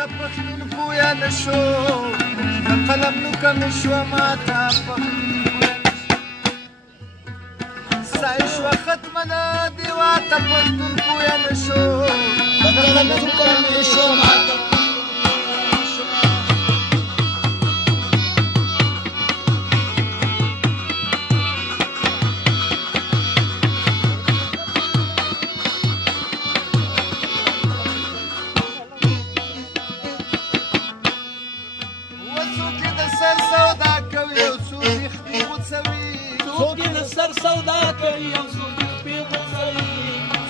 ته پښتون پویه نه شو د قلم نوکه مې شوه ماته پښتون پویه نه شو سا یې شوه ختمه نه دیوا ته پښتون پویه نه شو د قلم نوکه مې شوه ماته سر سودا کوي او څوک د خپې غوڅوي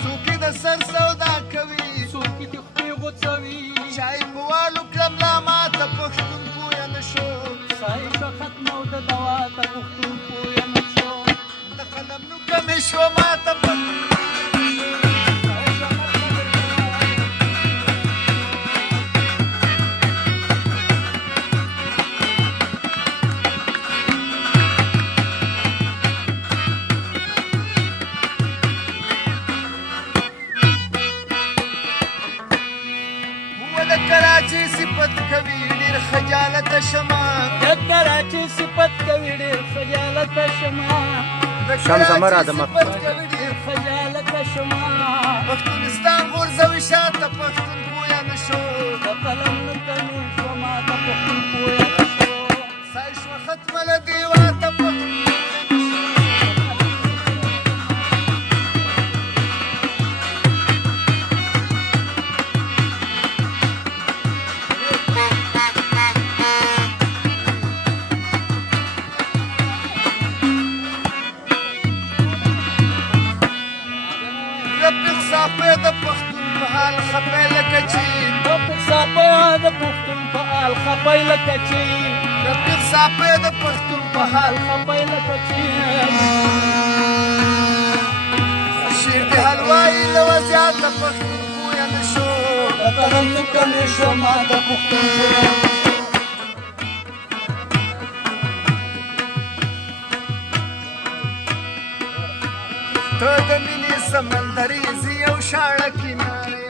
څوک د سر سودا کوي څوک د خپې غوڅوي چای په والو کړم لا ماته پښتون پویه نه شو سا یې شوه ختمه او د دوا ته پښتون پویه نه شو د قلم نوکه مې شوه ماته کراچي صفت کوي ډېر خجالته شمه د کراچي صفت کوي ډېر خجالته شمه شمزمره د مخ ډېر خجالته شمه پښتونستان غورځوي شاته پښتون پویه نه شو د قلم نوکه مې شوه ماته پښتون پویه نه شو سا یې شوه ختمه له دیوا ته صافی د پښتون په حال خپی لکه چې رفیق صافی د پښتون په حال خپی لکه چې رفیق صافی د پښتون په حال خپی لکه چې شیر د حلوایي له وضعیته پښتون پویه نه شو د قلم نوکه مې شوه ماته پښتون پویه نه شو ته د مینې سمندري زی او شاړه کناره